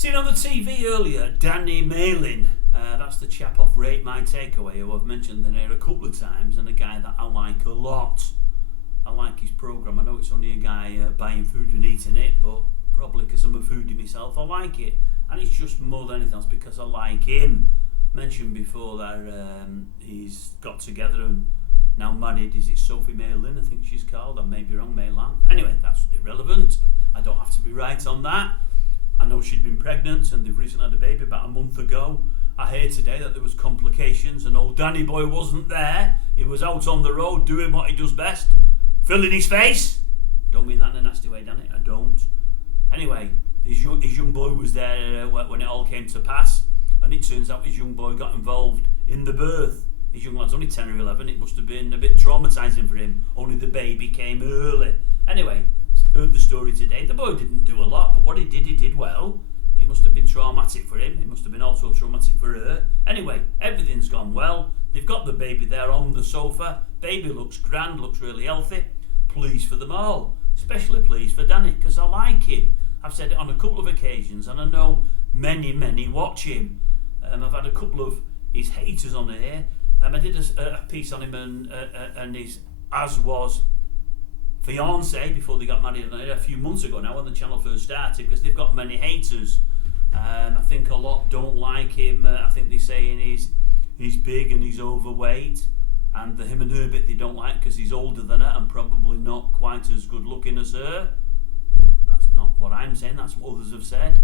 Seen on the TV earlier, Danny Malin. That's the chap off Rate My Takeaway who I've mentioned the name a couple of times, and a guy that I like a lot. I like his programme. I know it's only a guy buying food and eating it, but probably because I'm a foodie myself, I like it. And it's just more than anything else because I like him. Mentioned before that he's got together and now married. Is it SOPHIE MALIN, I think she's called? I may be wrong, MALIN. Anyway, that's irrelevant. I don't have to be right on that. I know she'd been pregnant and they've recently had a baby about a month ago. I heard today that there was complications and old Danny boy wasn't there. He was out on the road doing what he does best, filling his face. Don't mean that in a nasty way, Danny, I don't. Anyway, his young boy was there when it all came to pass, and it turns out his young boy got involved in the birth. His young lad's only 10 or 11, it must have been a bit traumatising for him, only the baby came early. Anyway, heard the story today. The boy didn't do a lot, but what he did well. It must have been traumatic for him. It must have been also traumatic for her. Anyway, everything's gone well. They've got the baby there on the sofa. Baby looks grand, looks really healthy. Pleased for them all. Especially pleased for Danny, because I like him. I've said it on a couple of occasions, and I know many watch him. I've had a couple of his haters on here. I did a piece on him and his was fiance before they got married a few months ago now when the channel first started, because they've got many haters. I think a lot don't like him. I think they're saying he's big and he's overweight, and the him and her bit they don't like because he's older than her and probably not quite as good looking as her. That's not what I'm saying, that's what others have said.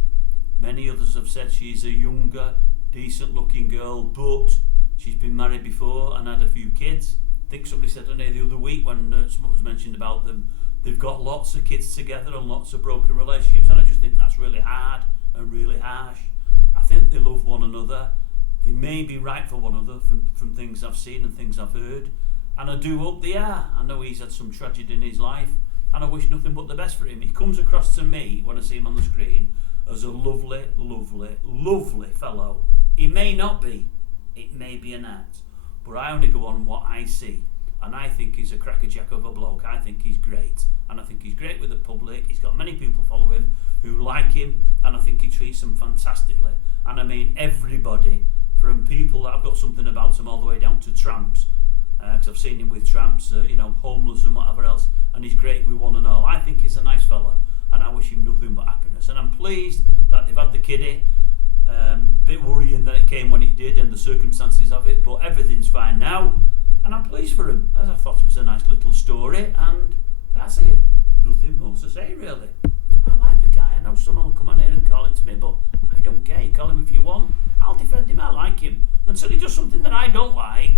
Many others have said she's a younger, decent looking girl, but she's been married before and had a few kids. I think somebody said on here the other week when something was mentioned about them, they've got lots of kids together and lots of broken relationships, and I just think that's really hard and really harsh. I think they love one another. They may be right for one another from things I've seen and things I've heard, and I do hope they are. I know he's had some tragedy in his life, and I wish nothing but the best for him. He comes across to me, when I see him on the screen, as a lovely fellow. He may not be. It may be an act. But I only go on what I see, and I think he's a crackerjack of a bloke. I think he's great, and I think he's great with the public. He's got many people follow him who like him, and I think he treats them fantastically. And I mean everybody, from people that have got something about him all the way down to tramps, because I've seen him with tramps, homeless and whatever else, and he's great with one and all. I think he's a nice fella, and I wish him nothing but happiness. And I'm pleased that they've had the kiddie. Bit worrying that it came when it did and the circumstances of it, but everything's fine now, and I'm pleased for him, as I thought it was a nice little story, and that's it. Nothing more to say really. I like the guy. I know someone will come on here and call him to me, but I don't care. You call him if you want. I'll defend him. I like him until he does something that I don't like.